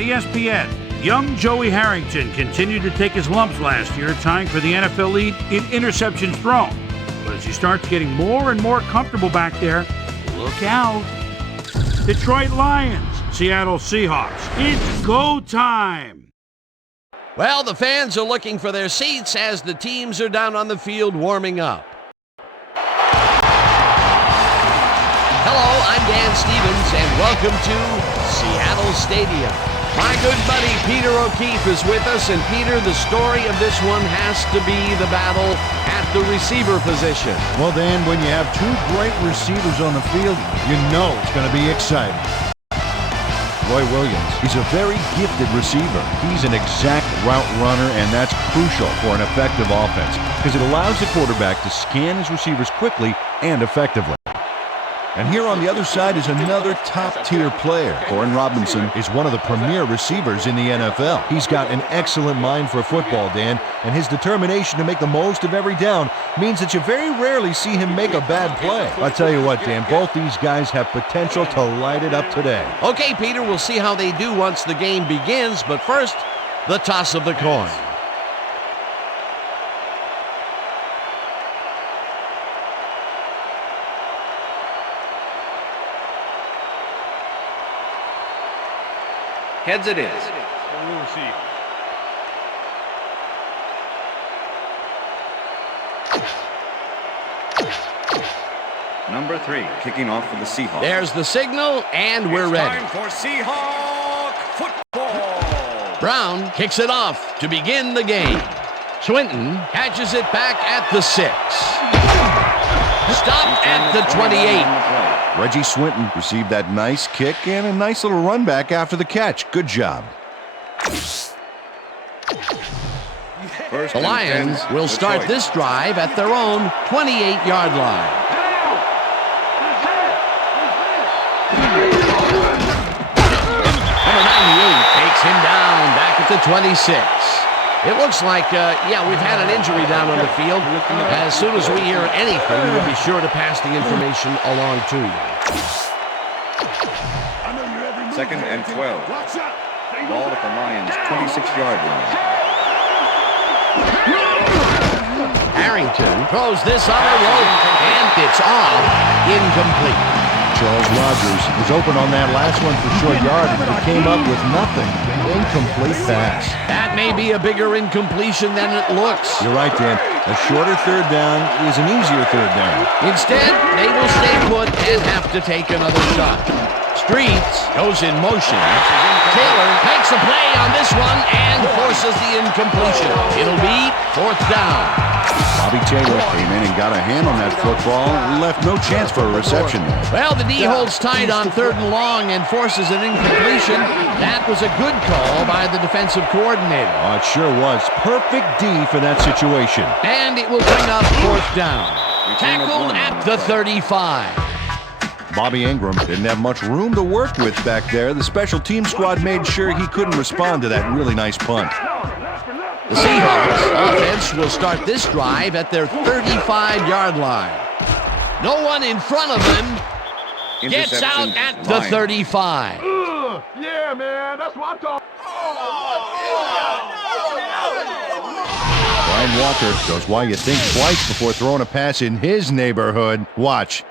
ESPN. Young Joey Harrington continued to take his lumps last year, tying for the NFL lead in interceptions thrown. But as he starts getting more and more comfortable back there, look out. Detroit Lions, Seattle Seahawks. It's go time. Well, the fans are looking for their seats as the teams are down on the field warming up. Hello, I'm Dan Stevens, and welcome to Seattle Stadium. My good buddy Peter O'Keefe is with us, and Peter, the story of this one has to be the battle at the receiver position. Well, Dan, when you have two great receivers on the field, you know it's going to be exciting. Roy Williams, he's a very gifted receiver. He's an exact route runner, and that's crucial for an effective offense because it allows the quarterback to scan his receivers quickly and effectively. And here on the other side is another top-tier player. Corin Robinson is one of the premier receivers in the NFL. He's got an excellent mind for football, Dan, and his determination to make the most of every down means that you very rarely see him make a bad play. I'll tell you what, Dan, both these guys have potential to light it up today. Okay, Peter, we'll see how they do once the game begins, but first, the toss of the coin. Heads it is. We'll see. Number 3, kicking off for the Seahawks. There's the signal, and we're ready. Time for Seahawk football. Brown kicks it off to begin the game. Swinton catches it back at the 6. Stop at the 28. Reggie Swinton received that nice kick and a nice little run back after the catch. Good job. The Lions will start this drive at their own 28-yard line. Number 98 takes him down back at the 26. It looks like, we've had an injury down on the field. As soon as we hear anything, we'll be sure to pass the information along to you. 2nd and 12. Ball at the Lions' 26-yard line. Harrington throws this on a rope, and it's off, incomplete. Charles Rogers was open on that last one for short yardage, but came up with nothing. Incomplete pass. That may be a bigger incompletion than it looks. You're right, Dan. A shorter third down is an easier third down. Instead, they will stay put and have to take another shot. Streets goes in motion. Taylor makes a play on this one and forces the incompletion. It'll be 4th down. Bobby Taylor came in and got a hand on that football and left no chance for a reception there. Well, the D holds tight on 3rd and long and forces an incompletion. That was a good call by the defensive coordinator. Oh, it sure was. Perfect D for that situation. And it will bring up 4th down. Tackled at the 35. Bobby Ingram didn't have much room to work with back there. The special team squad made sure he couldn't respond to that really nice punt. The Seahawks offense will start this drive at their 35-yard line. No one in front of them gets out at the 35. Yeah, man, that's what I'm talking. Brian Walker shows why you think twice before throwing a pass in his neighborhood. Watch.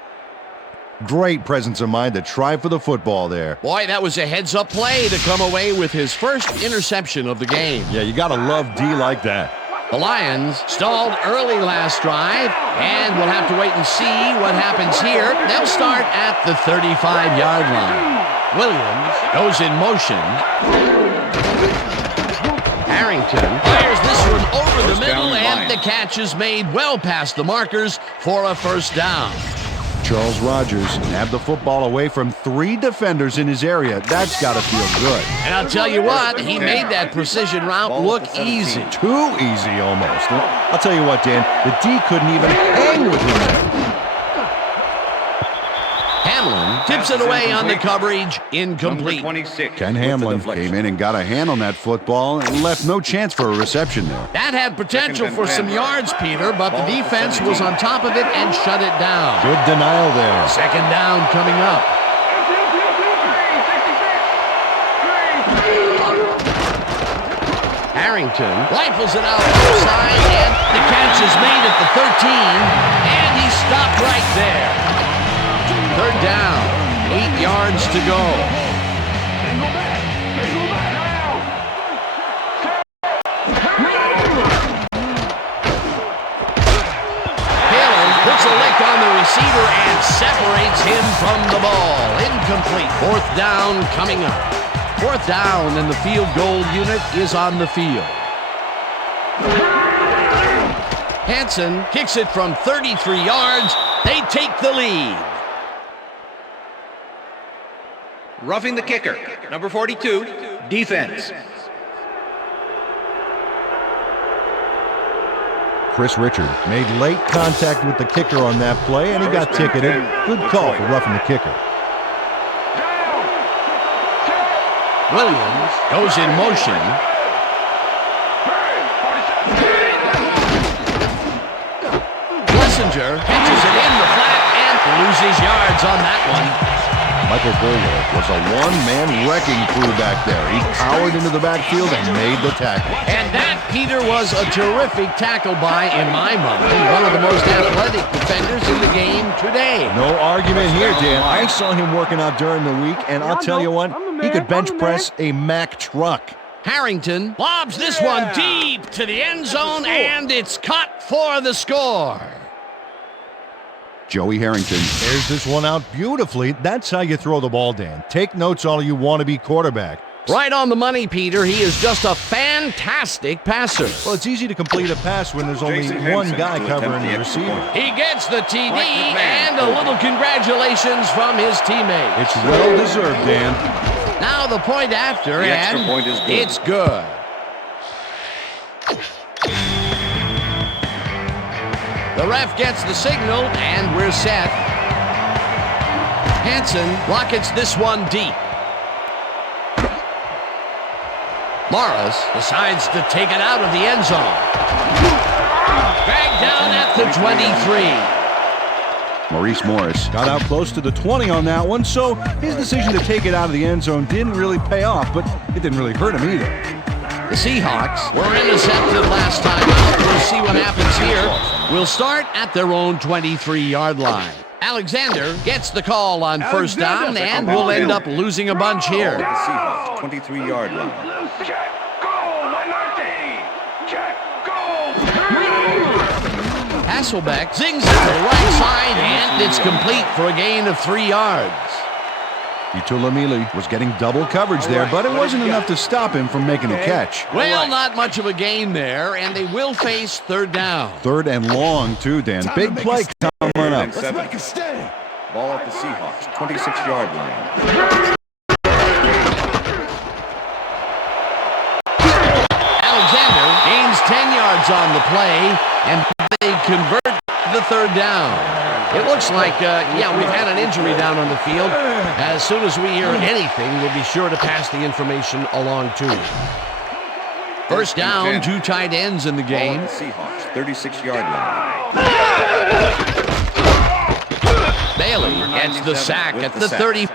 Great presence of mind to try for the football there. Boy, that was a heads-up play to come away with his first interception of the game. Yeah, you gotta love D like that. The Lions stalled early last drive, and we'll have to wait and see what happens here. They'll start at the 35-yard line. Williams goes in motion. Harrington fires this one over the middle, and the catch is made well past the markers for a 1st down. Charles Rogers nabbed the football away from 3 defenders in his area. That's got to feel good. And I'll tell you what, he made that precision route look easy. Too easy almost. I'll tell you what, Dan, the D couldn't even hang with him there. Hamlin tips it away on the coverage, incomplete. Ken Hamlin came in and got a hand on that football and left no chance for a reception there. That had potential for some yards, Peter, but the defense was on top of it and shut it down. Good denial there. 2nd down coming up. Harrington rifles it out outside, and the catch is made at the 13, and he stopped right there. Third down, 8 yards to go. Puts a lick on the receiver and separates him from the ball. Incomplete. Fourth down coming up. Fourth down, and the field goal unit is on the field. Hansen kicks it from 33 yards. They take the lead. Roughing the kicker, number 42, defense. Chris Richard made late contact with the kicker on that play, and he got ticketed. Good call for roughing the kicker. Williams goes in motion. Schlesinger catches it in the flat and loses yards on that one. Michael Bulwer was a one-man wrecking crew back there. He powered into the backfield and made the tackle. And that, Peter, was a terrific tackle by, in my mind, one of the most athletic defenders in the game today. No argument here, Dan. I saw him working out during the week, and I'll tell you what, he could bench press a Mack truck. Harrington lobs this one deep to the end zone, and it's caught for the score. Joey Harrington airs this one out beautifully. That's how you throw the ball, Dan. Take notes all you want to be quarterback. Right on the money, Peter. He is just a fantastic passer. Well, it's easy to complete a pass when there's only one guy covering the receiver. He gets the TD and a little congratulations from his teammate. It's well-deserved, Dan. Now the point after, The and extra point is good. it's good. The ref gets the signal, and we're set. Hansen rockets this one deep. Morris decides to take it out of the end zone. Dragged down at the 23. Maurice Morris got out close to the 20 on that one, so his decision to take it out of the end zone didn't really pay off, but it didn't really hurt him either. The Seahawks were intercepted last time out. We'll see what happens here. We'll start at their own 23-yard line. Alexander gets the call on first down, and we'll end up losing a bunch here. The Seahawks, 23-yard line. Check, goal, 119. Check, goal. Hasselbeck zings it to the right side, and it's complete for a gain of 3 yards. Itulamili was getting double coverage there, but it wasn't enough to stop him from making the catch. Well, not much of a gain there, and they will face third down. Third and long, too, Dan. Big play coming up. Let's make it steady. Ball at the Seahawks, 26-yard line. Alexander gains 10 yards on the play, and they convert the third down. It looks like, we've had an injury down on the field. As soon as we hear anything, we'll be sure to pass the information along to you. First down, 2 tight ends in the Ball game. at the Seahawks, 36-yard line. Bailey gets the sack at the 30.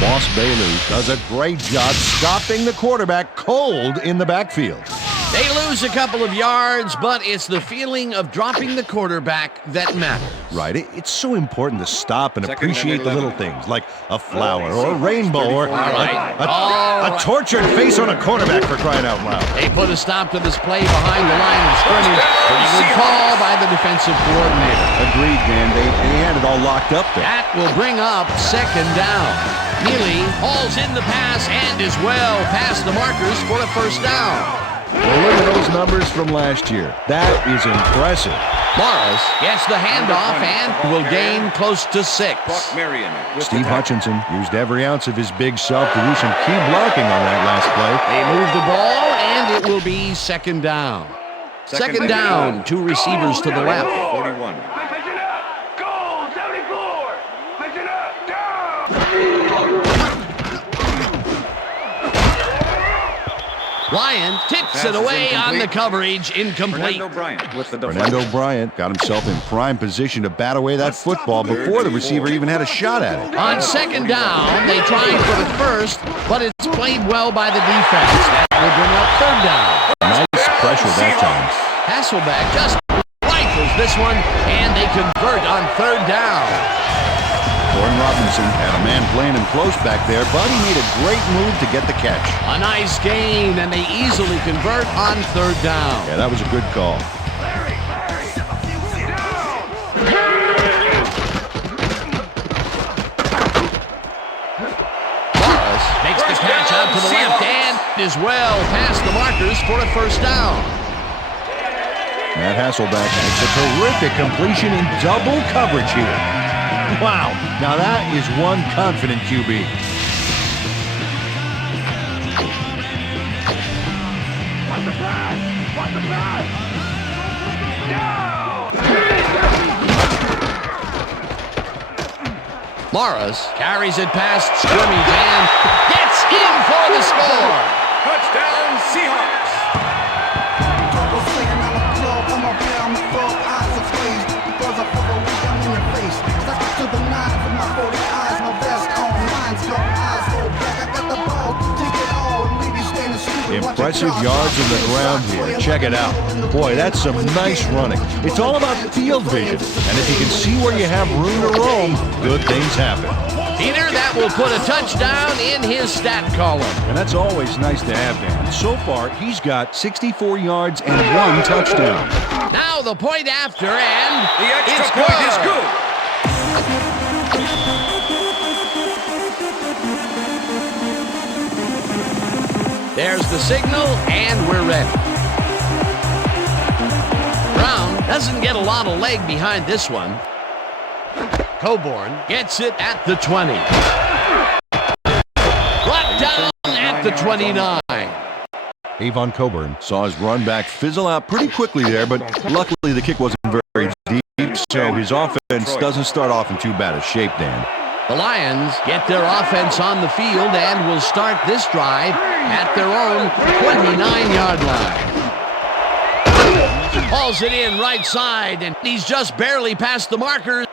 Boss Bailey does a great job stopping the quarterback cold in the backfield. They lose a couple of yards, but it's the feeling of dropping the quarterback that matters. Right, it's so important to stop and Second and appreciate the 11. little things, like a flower or a rainbow or right. a tortured face on a quarterback, for crying out loud. They put a stop to this play behind the line of scrimmage. Pretty good call by the defensive coordinator. Agreed, man. They had it all locked up there. That will bring up second down. Neely hauls in the pass and is well past the markers for a first down. Well, look at those numbers from last year. That is impressive. Morris gets the handoff and will gain close to 6. Buck Marion with Steve the tackle. Hutchinson used every ounce of his big self to do some key blocking on that last play. They move the ball, and it will be second down. Second down, 2 receivers to the left. 41. Fix it up. Goal, 74. Fix it up. Down. Lyon tips it away on the coverage, incomplete. Fernando Bryant with the Fernando Bryant got himself in prime position to bat away that football before the receiver even had a shot at it. On second down, they tried for the first, but it's played well by the defense. That will bring up third down. Nice pressure that time. Hasselbeck just rifles this one, and they convert on third down. Gordon Robinson had a man playing him close back there, but he made a great move to get the catch. A nice gain, and they easily convert on third down. Yeah, that was a good call. Morris makes the catch out to the left and is well past the markers for a first down. Matt Hasselbeck makes a terrific completion in double coverage here. Wow, now that is one confident QB. Morris carries it past scrimmage and gets in for the score. Touchdown, Seahawks. Impressive yards on the ground here. Check it out. Boy, that's some nice running. It's all about field vision. And if you can see where you have room to roam, good things happen. Peter, that will put a touchdown in his stat column. And that's always nice to have, Dan. So far, he's got 64 yards and 1 touchdown. Now the point after, and The extra it's point is good. There's the signal, and we're ready. Brown doesn't get a lot of leg behind this one. Coburn gets it at the 20. Brought down at the 29. Avon Coburn saw his run back fizzle out pretty quickly there, but luckily the kick wasn't very deep, so his offense doesn't start off in too bad a shape, Dan. The Lions get their offense on the field and will start this drive at their own 29-yard line. Hauls it in right side, and he's just barely past the marker.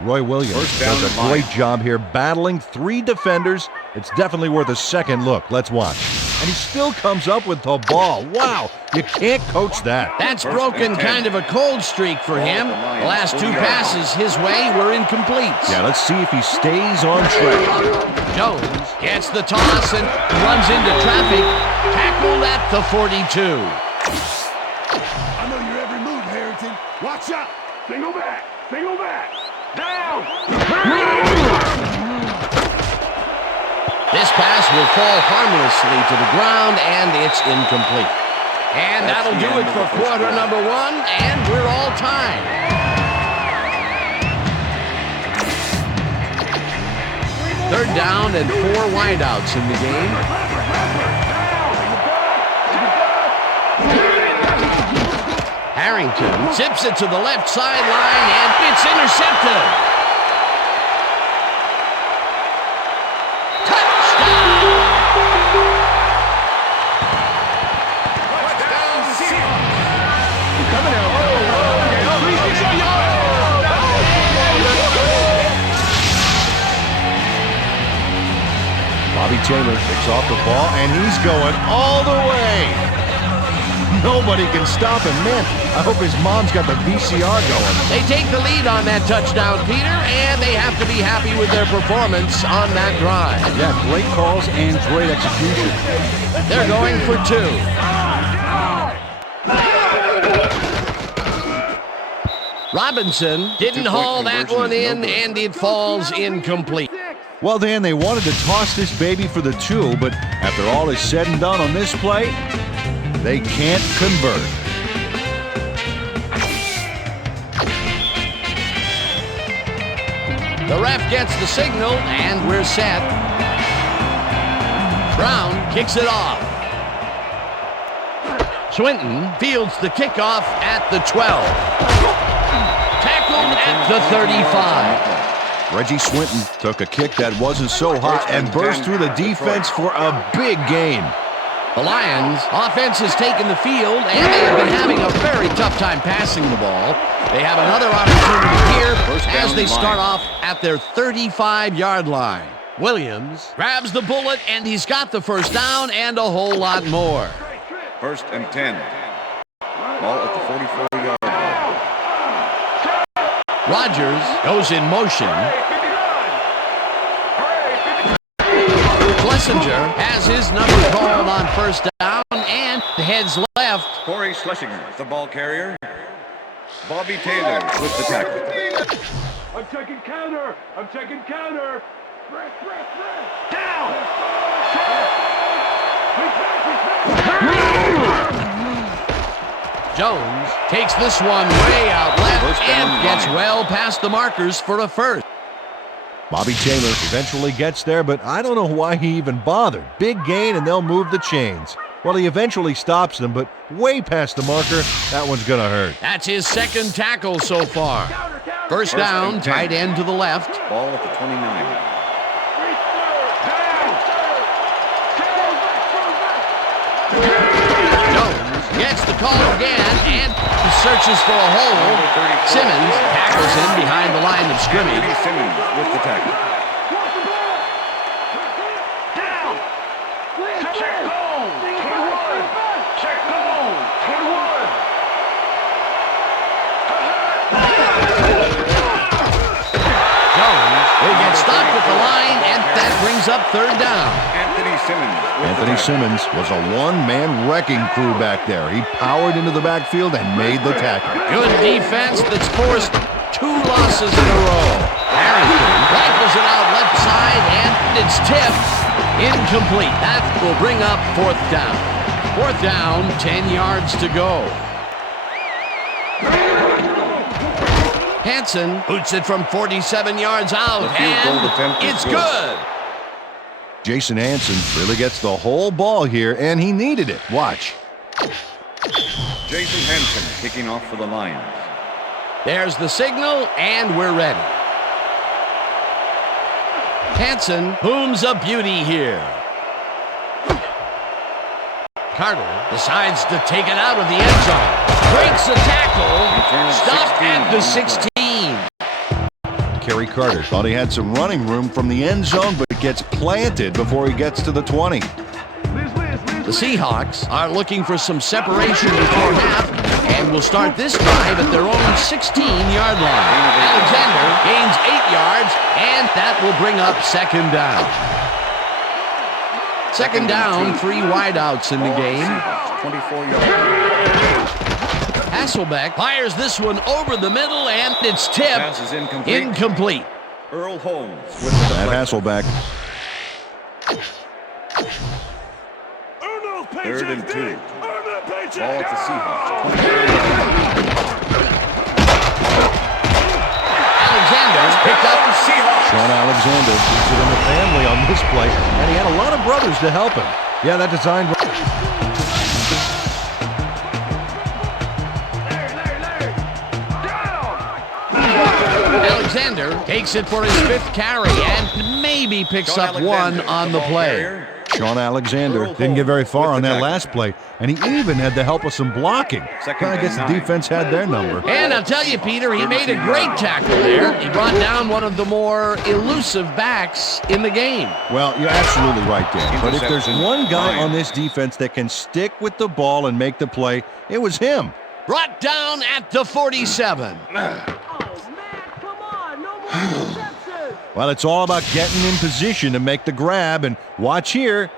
Roy Williams does a great job here battling 3 defenders. It's definitely worth a second look. Let's watch. And he still comes up with the ball. Wow, you can't coach that. That's broken kind of a cold streak for him. The last 2 passes his way were incomplete. Yeah, let's see if he stays on track. Jones gets the toss and runs into traffic. Tackled at the 42. I know your every move, Harrington. Watch out. Single back. Single back. Down. This pass will fall harmlessly to the ground, and it's incomplete. And that'll do it for quarter number 1, and we're all tied. Third down and 4 wideouts in the game. Harrington zips it to the left sideline, and it's intercepted. Bobby Taylor picks off the ball, and he's going all the way. Nobody can stop him. Man, I hope his mom's got the VCR going. They take the lead on that touchdown, Peter, and they have to be happy with their performance on that drive. Yeah, great calls and great execution. They're going for 2. Robinson didn't haul that one in, and it falls incomplete. Well, Dan, they wanted to toss this baby for the 2, but after all is said and done on this play, they can't convert. The ref gets the signal, and we're set. Brown kicks it off. Swinton fields the kickoff at the 12. Tackled at the 35. Reggie Swinton took a kick that wasn't so hot and burst through the defense for a big gain. The Lions' offense has taken the field, and they have been having a very tough time passing the ball. They have another opportunity here as they start off at their 35-yard line. Williams grabs the bullet, and he's got the first down and a whole lot more. 1st and 10. Ball at the 44-yard line. Rodgers goes in motion. Schlesinger has his number called on first down and heads left. Corey Schlesinger, the ball carrier. Bobby Taylor with the tackle. I'm checking counter. I'm checking counter. Down. Jones takes this one way out left and gets well past the markers for a first. Bobby Taylor eventually gets there, but I don't know why he even bothered. Big gain, and they'll move the chains. Well, he eventually stops them, but way past the marker, that one's going to hurt. That's his second tackle so far. First down, tight end to the left. Ball at the 29. Gets the call again and searches for a hole. Simmons tackles him behind the line of scrimmage. Anthony Simmons with the tackle. Down. Check goal. 21. Check goal. 21. Jones will get stopped at the line, and that brings up third down. Anthony Simmons. Anthony Simmons was a one-man wrecking crew back there. He powered into the backfield and made the tackle. Good defense that's forced two losses in a row. Harrington rifles it out left side, and it's tipped. Incomplete. That will bring up fourth down. Fourth down, 10 yards to go. Hansen boots it from 47 yards out, The field goal and attempt is it's good. good. Jason Hansen really gets the whole ball here, and he needed it. Watch. Jason Henson kicking off for the Lions. There's the signal, and we're ready. Hansen booms a beauty here. Carter decides to take it out of the end zone. Breaks a tackle. Stopped at the 16. Kerry Carter thought he had some running room from the end zone, but gets planted before he gets to the 20. The Seahawks are looking for some separation before half and will start this drive at their own 16-yard line. Alexander gains 8 yards, and that will bring up second down. Second down, 3 wideouts in the game. 24-yard. Hasselbeck fires this one over the middle, and it's tipped. Pass is incomplete. Incomplete. Earl Holmes with the That deflection. Hasselbeck. Third and 2. Ball at the Seahawks. 24. Alexander's picked up the Seahawks. Sean Alexander keeps it in the family on this play, and he had a lot of brothers to help him. Yeah, that designed. Alexander takes it for his 5th carry and maybe picks up one on the play. Sean Alexander didn't get very far on that last play, and he even had the help of some blocking. I guess the defense had their number. And I'll tell you, Peter, he made a great tackle there. He brought down one of the more elusive backs in the game. Well, you're absolutely right, Dan. But if there's one guy on this defense that can stick with the ball and make the play, it was him. Brought down at the 47. Well, it's all about getting in position to make the grab, and watch here.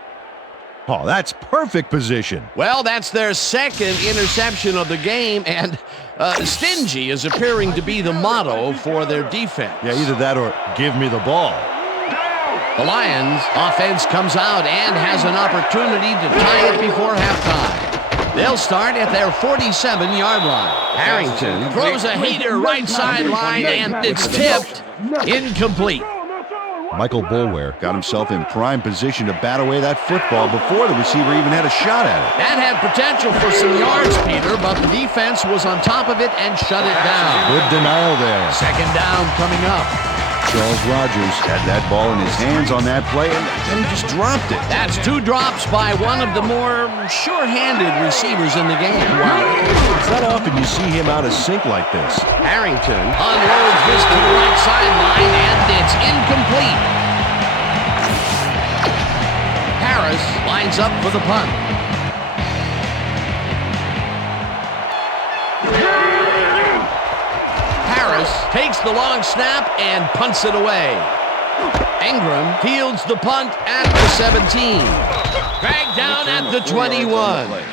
Oh, that's perfect position. Well, that's their second interception of the game, and stingy is appearing to be the motto for their defense. Yeah, either that or give me the ball. The Lions' offense comes out and has an opportunity to tie it before halftime. They'll start at their 47-yard line. Harrington throws a heater right sideline, and it's tipped. Incomplete. Michael Boulware got himself in prime position to bat away that football before the receiver even had a shot at it. That had potential for some yards, Peter, but the defense was on top of it and shut it down. Good denial there. Second down coming up. Charles Rogers had that ball in his hands on that play, and then he just dropped it. That's 2 drops by one of the more sure-handed receivers in the game. Wow. It's not often you see him out of sync like this. Harrington unloads this to the right sideline, and it's incomplete. Harris lines up for the punt. takes the long snap and punts it away. Ingram fields the punt at the 17. Dragged down at the 21.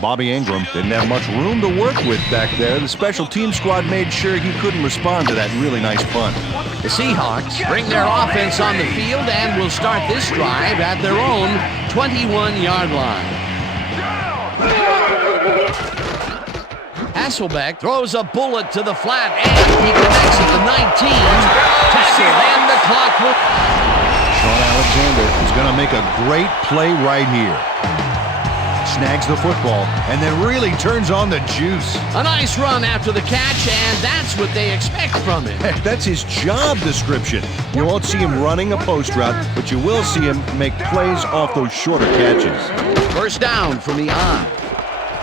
Bobby Ingram didn't have much room to work with back there. The special team squad made sure he couldn't respond to that really nice punt. The Seahawks bring their offense on the field and will start this drive at their own 21-yard line. Hasselbeck throws a bullet to the flat, and he connects at the 19. Tackle, and the clock will... Sean Alexander is going to make a great play right here. Snags the football and then really turns on the juice. A nice run after the catch, and that's what they expect from him. Heck, that's his job description. You won't see him running a post route, but you will see him make plays off those shorter catches. First down from the eye.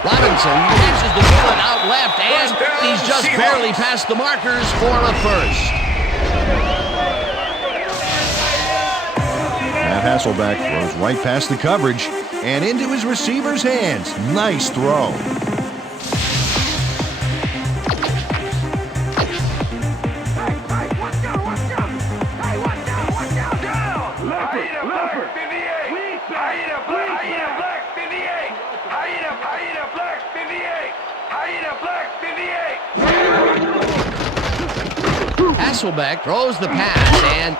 Robinson catches the bullet out left, and he's just barely past the markers for a first. Matt Hasselbeck throws right past the coverage and into his receiver's hands. Nice throw. Hasselbeck throws the pass, and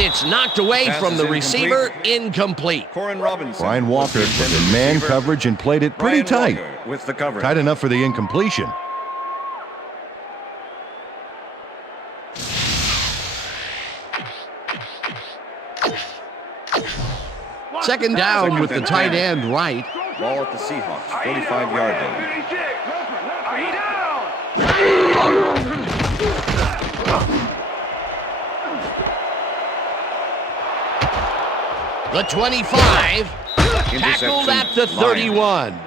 it's knocked away from the receiver, incomplete. Brian Walker was in man coverage and played it pretty tight. With the coverage. Tight enough for the incompletion. Second down with the tight end right. Ball at the Seahawks, 45-yard line. The 25, tackled at the 31.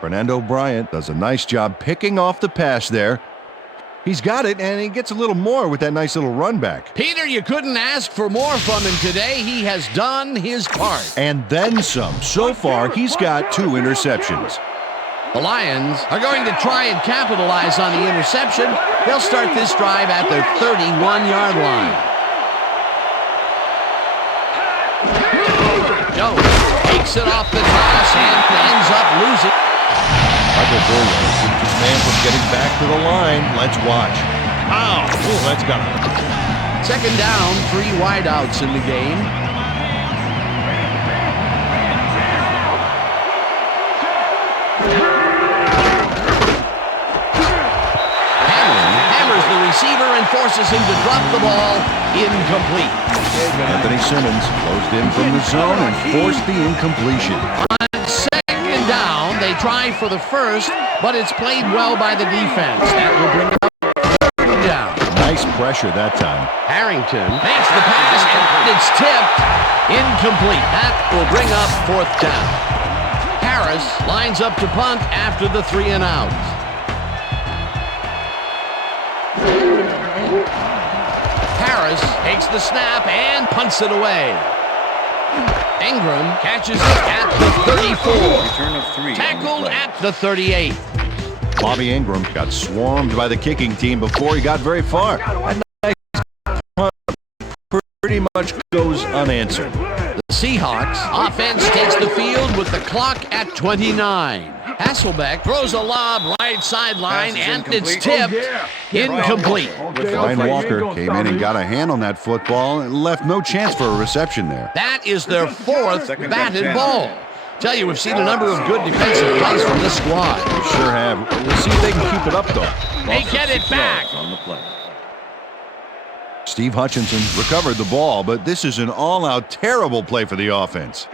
Fernando Bryant does a nice job picking off the pass there. He's got it, and he gets a little more with that nice little run back. Peter, you couldn't ask for more from him today. He has done his part. And then some. So far, he's got 2 interceptions. The Lions are going to try and capitalize on the interception. They'll start this drive at their 31-yard line. Jones takes it off the toss and ends up losing. Michael Bullard keeps his man from getting back to the line. Let's watch. Ow! Oh, that's got him. Second down, 3 wideouts in the game. Hammers the receiver and forces him to drop the ball. Incomplete. Anthony Simmons closed in from the zone and forced the incompletion. On second down, they try for the first, but it's played well by the defense. That will bring up third down. Nice pressure that time. Harrington makes the pass, and it's tipped. Incomplete. That will bring up fourth down. Harris lines up to punt after the 3 and out. Harris takes the snap and punts it away. Ingram catches it at the 34. Return of 3. Tackled at the 38. Bobby Ingram got swarmed by the kicking team before he got very far. That nice punt pretty much goes unanswered. The Seahawks offense takes the field with the clock at 29. Hasselbeck throws a lob right sideline, and it's tipped. Incomplete. Brian Walker came in and got a hand on that football and left no chance for a reception there. That is their 4th batted ball. Tell you, we've seen a number of good defensive plays from this squad. We sure have. We'll see if they can keep it up, though. They get it back. On the play. Steve Hutchinson recovered the ball, but this is an all-out terrible play for the offense.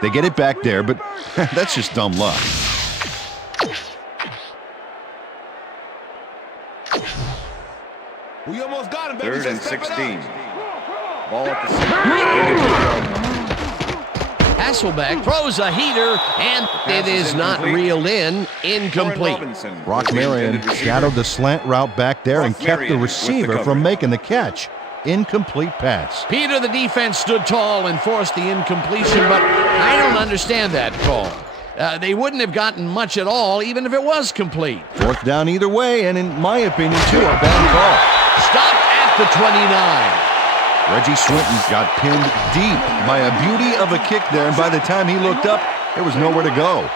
They get it back there, but that's just dumb luck. We almost got him, baby. 3rd and 16. Ball at the 6. Hasselbeck throws a heater, and it is not reeled in. Incomplete. Brock Marion shadowed the slant route back there and kept the receiver from making the catch. Incomplete pass. Peter, the defense stood tall and forced the incompletion, but I don't understand that call. They wouldn't have gotten much at all, even if it was complete. Fourth down either way, and in my opinion, too, a bad call. Stopped at the 29. Reggie Swinton got pinned deep by a beauty of a kick there, and by the time he looked up, there was nowhere to go.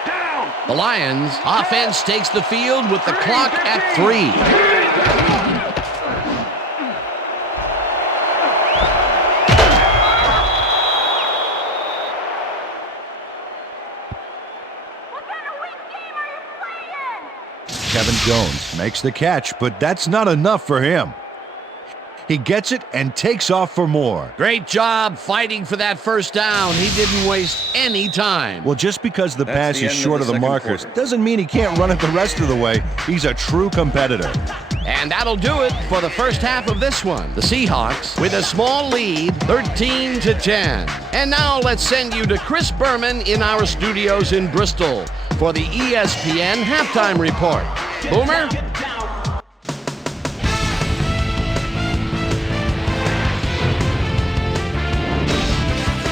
The Lions offense takes the field with the clock at 3. Kevin Jones makes the catch, but that's not enough for him. He gets it and takes off for more. Great job fighting for that first down. He didn't waste any time. Well, just because the pass the is end short of of the the second markers quarter. doesn't mean he can't run it the rest of the way. He's a true competitor. And that'll do it for the first half of this one. The Seahawks with a small lead, 13-10. And now let's send you to Chris Berman in our studios in Bristol for the ESPN halftime report. Boomer?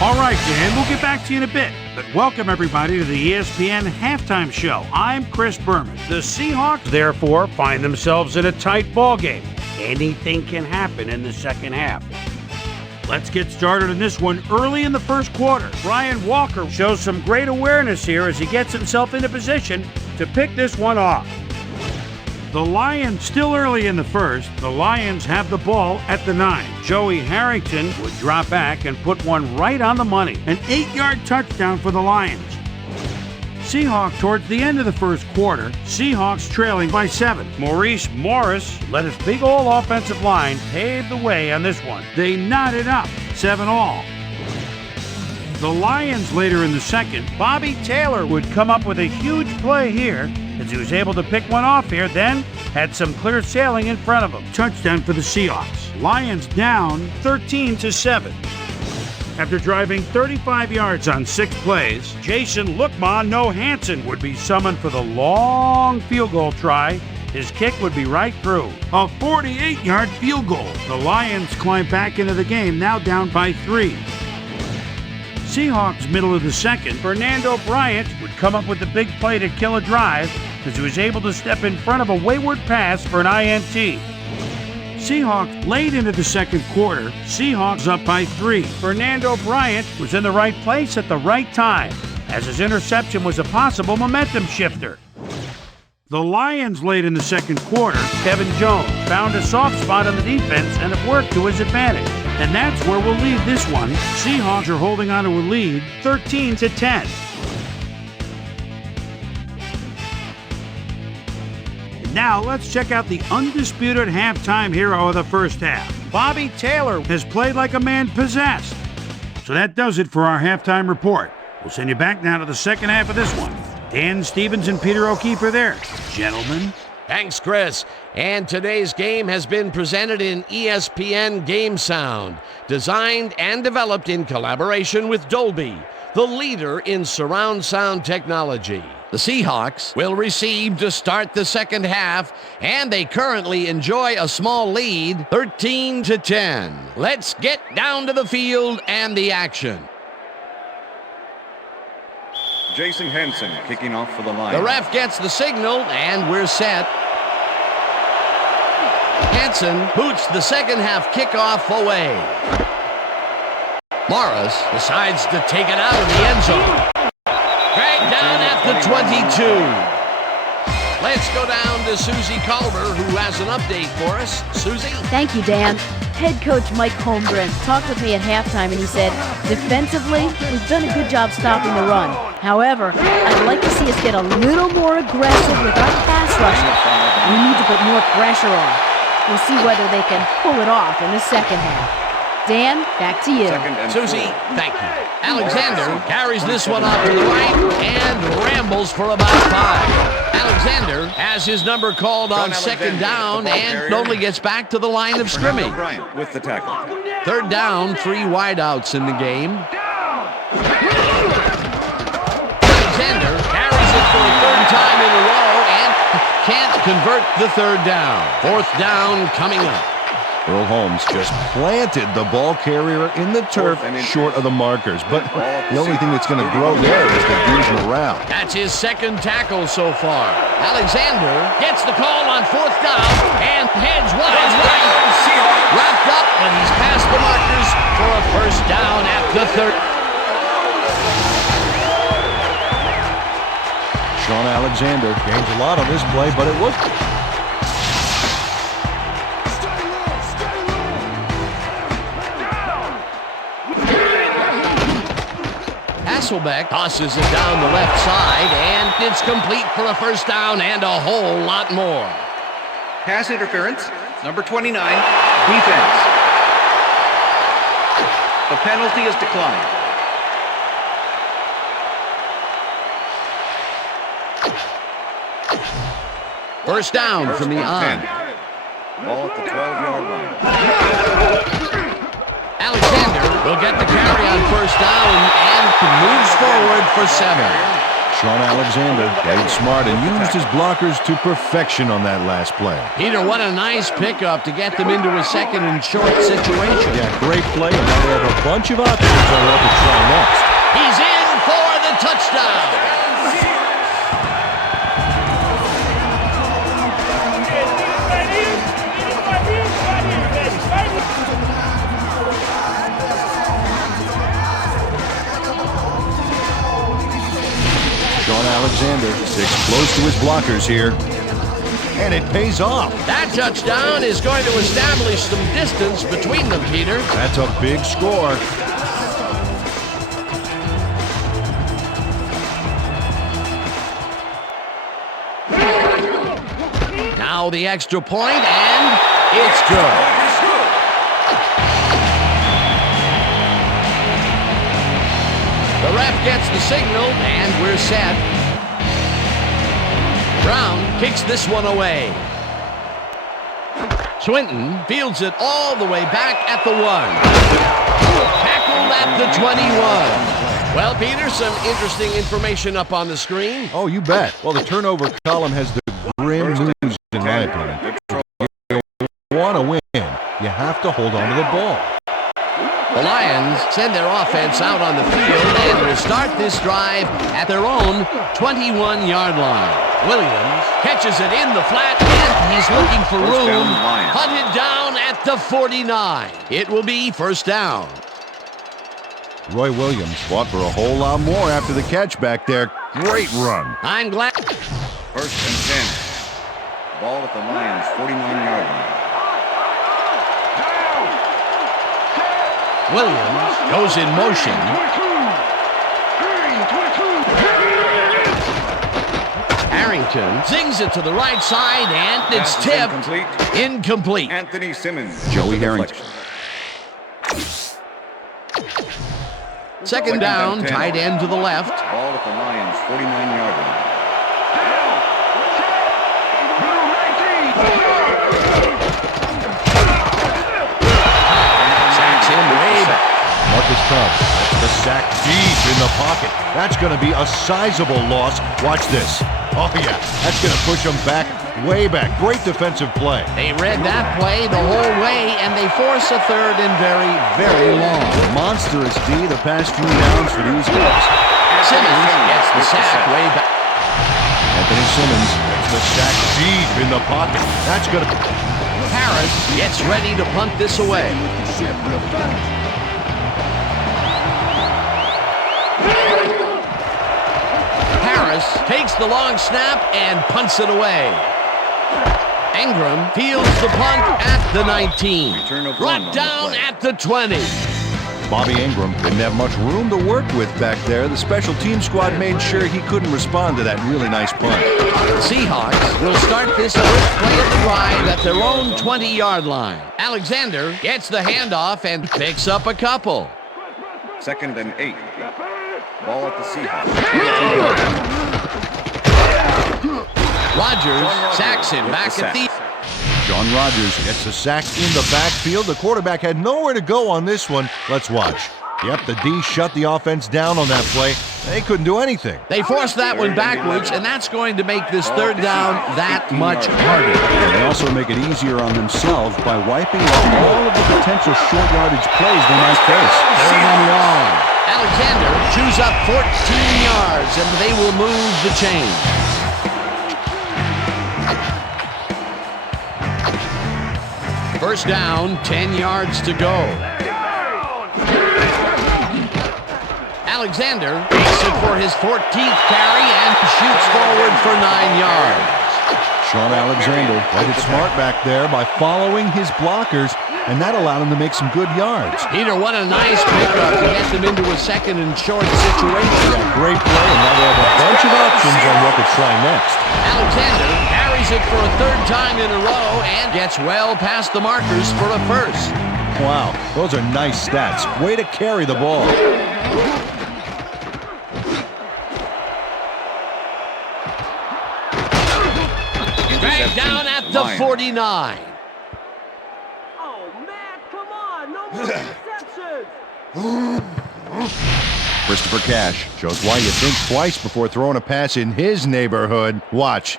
All right, Dan, we'll get back to you in a bit. But welcome, everybody, to the ESPN Halftime Show. I'm Chris Berman. The Seahawks, therefore, find themselves in a tight ball game. Anything can happen in the second half. Let's get started in this one early in the first quarter. Brian Walker shows some great awareness here as he gets himself into position to pick this one off. The Lions still early in the first. The Lions have the ball at the 9. Joey Harrington would drop back and put one right on the money. An 8-yard touchdown for the Lions. Seahawks towards the end of the first quarter. Seahawks trailing by 7. Maurice Morris led his big old offensive line pave the way on this one. They knotted up 7-all. The Lions later in the second. Bobby Taylor would come up with a huge play here as he was able to pick one off here, then had some clear sailing in front of him. Touchdown for the Seahawks. Lions down 13-7. After driving 35 yards on 6 plays, Jason "Lookma Hansen would be summoned for the long field goal try. His kick would be right through. A 48-yard field goal. The Lions climb back into the game, now down by 3. Seahawks middle of the second. Fernando Bryant would come up with the big play to kill a drive as he was able to step in front of a wayward pass for an INT. Seahawks late into the second quarter. Seahawks up by 3. Fernando Bryant was in the right place at the right time as his interception was a possible momentum shifter. The Lions late in the second quarter. Kevin Jones found a soft spot on the defense and it worked to his advantage. And that's where we'll leave this one. Seahawks are holding on to a lead, 13-10. Now let's check out the undisputed halftime hero of the first half. Bobby Taylor has played like a man possessed. So that does it for our halftime report. We'll send you back now to the second half of this one. Dan Stevens and Peter O'Keefe are there. Gentlemen. Thanks, Chris. And today's game has been presented in ESPN Game Sound, designed and developed in collaboration with Dolby, the leader in surround sound technology. The Seahawks will receive to start the second half, and they currently enjoy a small lead, 13-10. Let's get down to the field and the action. Jason Henson kicking off for the Lions. The ref gets the signal, and we're set. Henson boots the second half kickoff away. Morris decides to take it out of the end zone. Dragged down at the 22. Let's go down to Susie Culver, who has an update for us. Susie? Thank you, Dan. Head coach Mike Holmgren talked with me at halftime and he said, defensively, we've done a good job stopping the run. However, I'd like to see us get a little more aggressive with our pass rushing. We need to put more pressure on. We'll see whether they can pull it off in the second half. Dan, back to you. Susie, thank you. Alexander carries this one off to the right and rambles for about 5. Alexander has his number called on second down and only gets back to the line of scrimmage. Bryant with the tackle. Third down, 3 wideouts in the game. Alexander carries it for a third time in a row and can't convert the third down. Fourth down coming up. Earl Holmes just planted the ball carrier in the turf short of the markers. But the only thing that's going to grow there is the D's morale. That's his second tackle so far. Alexander gets the call on fourth down and heads wide right. Wrapped up, but he's past the markers for a first down at the 30. Sean Alexander gains a lot on this play, but it was... Hasselbeck tosses it down the left side, and it's complete for a first down and a whole lot more. Pass interference, number 29, defense. The penalty is declined. First down from the on. Ball at the 12-yard line. Alexander will get the carry on first down and moves forward for 7. Sean Alexander played smart and used his blockers to perfection on that last play. Peter, what a nice pickup to get them into a second and short situation. Yeah, great play, and now they have a bunch of options on what to try next. He's in for the touchdown. Sean Alexander sticks close to his blockers here, and it pays off. That touchdown is going to establish some distance between them, Peter. That's a big score. Now the extra point, and it's good. The ref gets the signal, and we're set. Brown kicks this one away. Swinton fields it all the way back at the 1. Tackled at the 21. Well, Peter, some interesting information up on the screen. Oh, you bet. Well, the turnover column has the grim news, in my opinion. You want to win, you have to hold on to the ball. The Lions send their offense out on the field and will start this drive at their own 21-yard line. Williams catches it in the flat, and he's looking for room. Hunted down at the 49. It will be first down. Roy Williams fought for a whole lot more after the catch back there. Great run. I'm glad. First and 10. Ball at the Lions' 49-yard line. Williams goes in motion. Harrington zings it to the right side, and it's tipped. Incomplete. Anthony Simmons. Joey Harrington. Second down, tight end to the left. Ball at the Lions' 49-yard line. Sacks him way back. Marcus Tubbs, the sack deep in the pocket. That's going to be a sizable loss. Watch this. Oh, yeah, that's going to push him back, way back. Great defensive play. They read that play the whole way, and they force a third and very, very long. Monstrous D the past few downs for these guys. Simmons gets the sack way back. Anthony Simmons gets the sack deep in the pocket. That's going to... Harris gets ready to punt this away. Harris takes the long snap and punts it away. Ingram fields the punt at the 19. Brought down at the 20. Bobby Ingram didn't have much room to work with back there. The special team squad made sure he couldn't respond to that really nice punt. The Seahawks will start this first play of the drive at their own 20-yard line. Alexander gets the handoff and picks up a couple. Second and 8. Ball at the Seahawks. Rodgers sacks him back at the... John Rodgers gets a sack in the backfield. The quarterback had nowhere to go on this one. Let's watch. Yep, the D shut the offense down on that play. They couldn't do anything. They forced that one backwards, and that's going to make this third down that much harder. And they also make it easier on themselves by wiping out all of the potential short yardage plays they might face. Third and long. Alexander chews up 14 yards, and they will move the chain. First down, 10 yards to go. Alexander takes it for his 14th carry and shoots forward for 9 yards. Sean Alexander played it smart back there by following his blockers, and that allowed him to make some good yards. Peter, what a nice pickup to get them into a second and short situation. Yeah, great play, and now they have a bunch of options on what to try next. Alexander carries it for a third time in a row and gets well past the markers for a first. Wow, those are nice stats. Way to carry the ball. Dragged down at the 49. Oh, man, come on. No more interceptions. Christopher Cash shows why you think twice before throwing a pass in his neighborhood. Watch.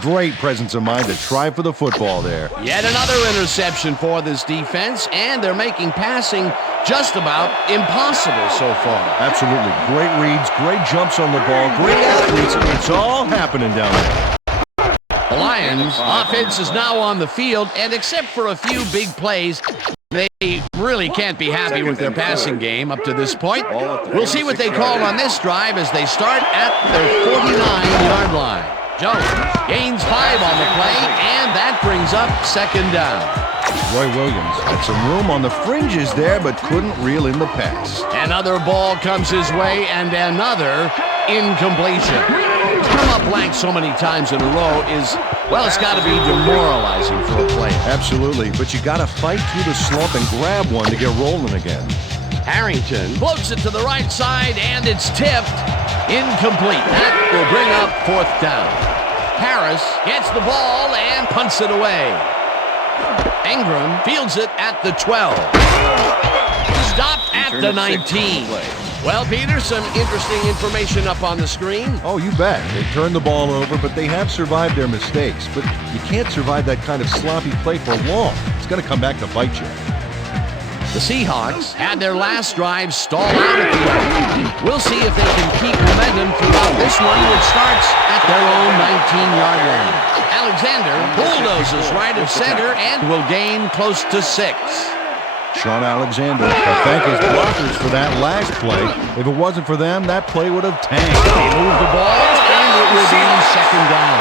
Great presence of mind to try for the football there. Yet another interception for this defense, and they're making passing just about impossible so far. Absolutely. Great reads, great jumps on the ball, great athletes. It's all happening down there. The Lions' offense is now on the field, and except for a few big plays, they really can't be happy with their passing game up to this point. We'll see what they call on this drive as they start at their 49-yard line. Jones gains 5 on the play, and that brings up second down. Roy Williams had some room on the fringes there, but couldn't reel in the pass. Another ball comes his way, and another incompletion. To come up blank so many times in a row is, well, it's got to be demoralizing for a player. Absolutely, but you got to fight through the slump and grab one to get rolling again. Harrington floats it to the right side, and it's tipped. Incomplete. That will bring up fourth down. Harris gets the ball and punts it away. Ingram fields it at the 12. Stopped at the 19. Well, Peter, some interesting information up on the screen. Oh, you bet. They turned the ball over, but they have survived their mistakes. But you can't survive that kind of sloppy play for long. It's going to come back to bite you. The Seahawks had their last drive stall out at the end. We'll see if they can keep momentum throughout this one, which starts at their own 19-yard line. Alexander bulldozes right of center and will gain close to 6. Sean Alexander will thank his blockers for that last play. If it wasn't for them, that play would have tanked. They move the ball, and it will be second down.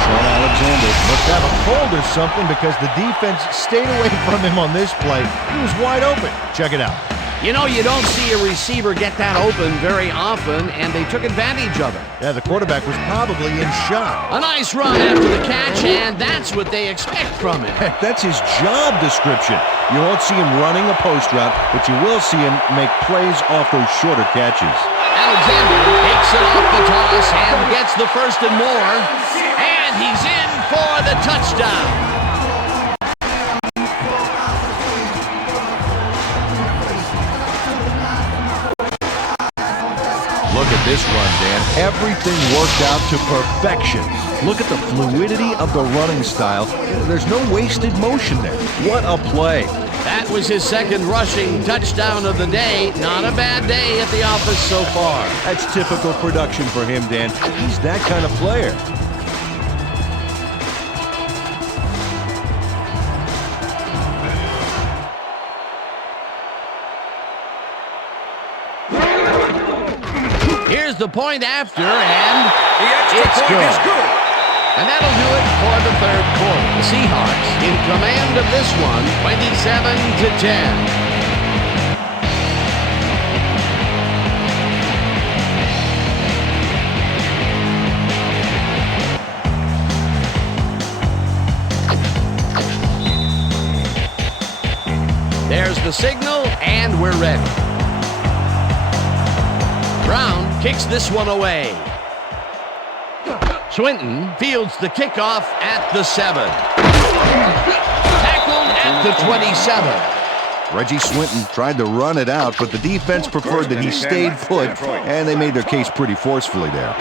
Sean Alexander must have a cold or something because the defense stayed away from him on this play. He was wide open. Check it out. You know, you don't see a receiver get that open very often, and they took advantage of it. Yeah, the quarterback was probably in shock. A nice run after the catch, and that's what they expect from him. Heck, that's his job description. You won't see him running a post route, but you will see him make plays off those shorter catches. Alexander takes it off the toss and gets the first and more, and he's in for the touchdown. Look at this run, Dan. Everything worked out to perfection. Look at the fluidity of the running style. There's no wasted motion there. What a play. That was his second rushing touchdown of the day. Not a bad day at the office so far. That's typical production for him, Dan. He's that kind of player. Here's the point after, and it's good. And that'll do it for the third quarter. The Seahawks in command of this one, 27-10. There's the signal, and we're ready. Brown kicks this one away. Swinton fields the kickoff at the 7. Tackled at the 27. Reggie Swinton tried to run it out, but the defense preferred that he stayed put, and they made their case pretty forcefully there.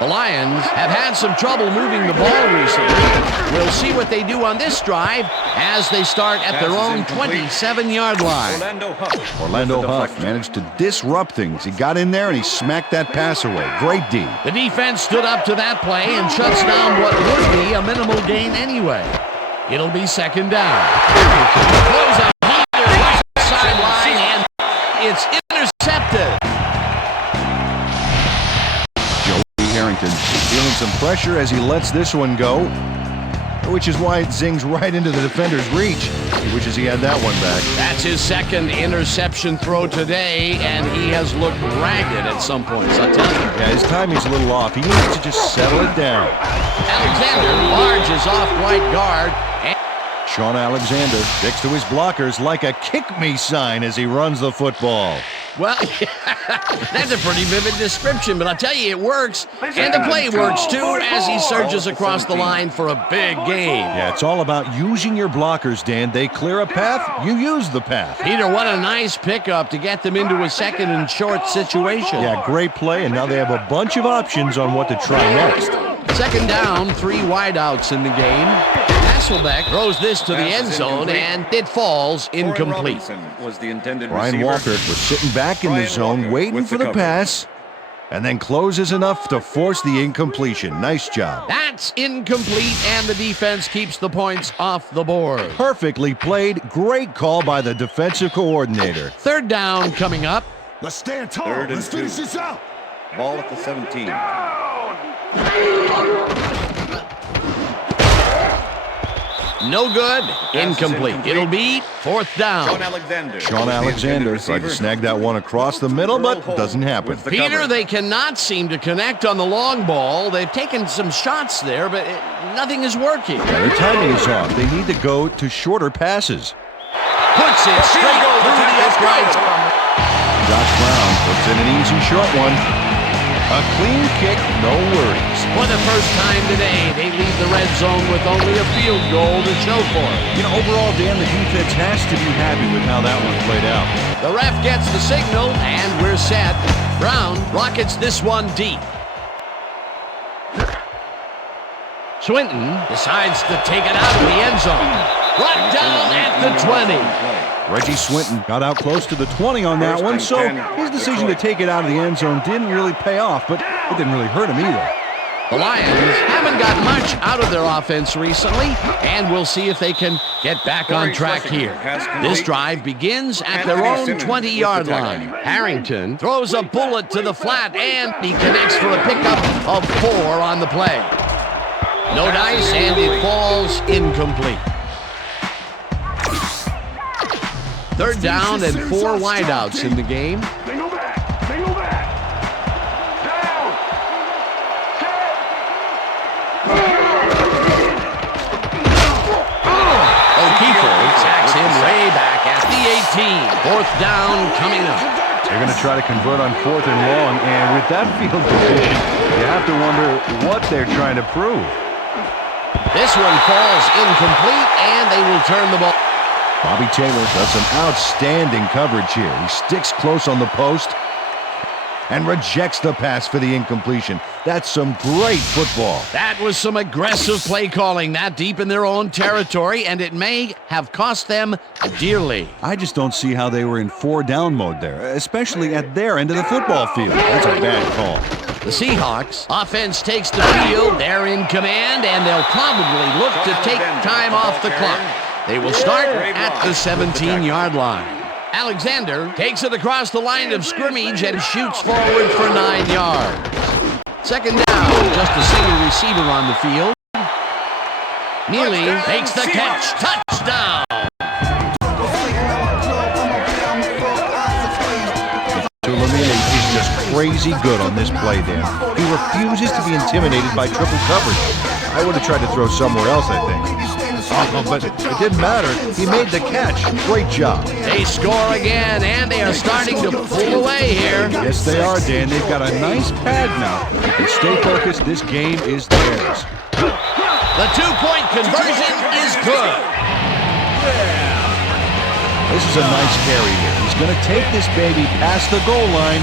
The Lions have had some trouble moving the ball recently. We'll see what they do on this drive as they start at their own 27-yard line. Orlando Huff managed to disrupt things. He got in there and he smacked that pass away. Great D. The defense stood up to that play and shuts down what would be a minimal gain anyway. It'll be second down. Throws a heater right sideline, and it's intercepted. Harrington feeling some pressure as he lets this one go, which is why it zings right into the defender's reach. He wishes he had that one back. That's his second interception throw today, and he has looked ragged at some points, I'll tell you. Yeah, his timing's a little off. He needs to just settle it down. Alexander barges off right guard. Sean Alexander sticks to his blockers like a kick-me sign as he runs the football. Well, that's a pretty vivid description, but I'll tell you, it works. And the play works, too, as he surges across the line for a big gain. Yeah, it's all about using your blockers, Dan. They clear a path, you use the path. Peter, what a nice pickup to get them into a second and short situation. Yeah, great play, and now they have a bunch of options on what to try next. Second down, 3 wideouts in the game. Hasselbeck throws this to the end zone, and it falls incomplete. Brian Walker was sitting back in the zone, waiting for the pass, and then closes enough to force the incompletion. Nice job. That's incomplete, and the defense keeps the points off the board. Perfectly played. Great call by the defensive coordinator. Third down coming up. Let's stand tall. Let's finish this out. Ball at the 17. No good. Incomplete. It'll be fourth down. Sean Alexander tried to snag that one across the middle, but doesn't happen. Peter, they cannot seem to connect on the long ball. They've taken some shots there, but nothing is working. Yeah, their timing is off. They need to go to shorter passes. Puts it straight through the uprights. Josh Brown puts in an easy short one. A clean kick, no worries. For the first time today, they leave the red zone with only a field goal to show for it. You know, overall, Dan, the defense has to be happy with how that one played out. The ref gets the signal, and we're set. Brown rockets this one deep. Swinton decides to take it out of the end zone. Brought down at the 20. Reggie Swinton got out close to the 20 on that one, so his decision to take it out of the end zone didn't really pay off, but it didn't really hurt him either. The Lions haven't got much out of their offense recently, and we'll see if they can get back on track here. This drive begins at their own 20-yard line. Harrington throws a bullet to the flat, and he connects for a pickup of 4 on the play. No dice, and it falls incomplete. Third down and 4 wideouts in the game. Single back. Single back. Down. O'Keefe sacks him way back at the 18. Fourth down coming up. They're going to try to convert on 4th and long, and with that field position, you have to wonder what they're trying to prove. This one falls incomplete, and they will turn the ball. Bobby Taylor does some outstanding coverage here. He sticks close on the post and rejects the pass for the incompletion. That's some great football. That was some aggressive play calling that deep in their own territory, and it may have cost them dearly. I just don't see how they were in 4-down mode there, especially at their end of the football field. That's a bad call. The Seahawks offense takes the field. They're in command, and they'll probably look to take time off the clock. They will start at the 17-yard line. Alexander takes it across the line of scrimmage and shoots forward for 9 yards. Second down, just a single receiver on the field. Neely makes the catch. Touchdown! Is just crazy good on this play, Dan. He refuses to be intimidated by triple coverage. I would have tried to throw somewhere else, I think. Oh, but it didn't matter. He made the catch. Great job. They score again, and they are starting to pull away here. Yes, they are, Dan. They've got a nice pad now. If they stay focused, this game is theirs. The 2-point conversion is good. This This is a nice carry here. He's going to take this baby past the goal line,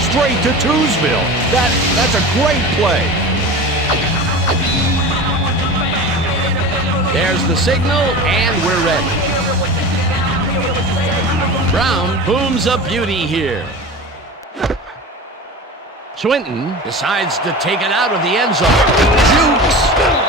straight to Twosville. That's a great play. There's the signal, and we're ready. Brown booms a beauty here. Swinton decides to take it out of the end zone. Jukes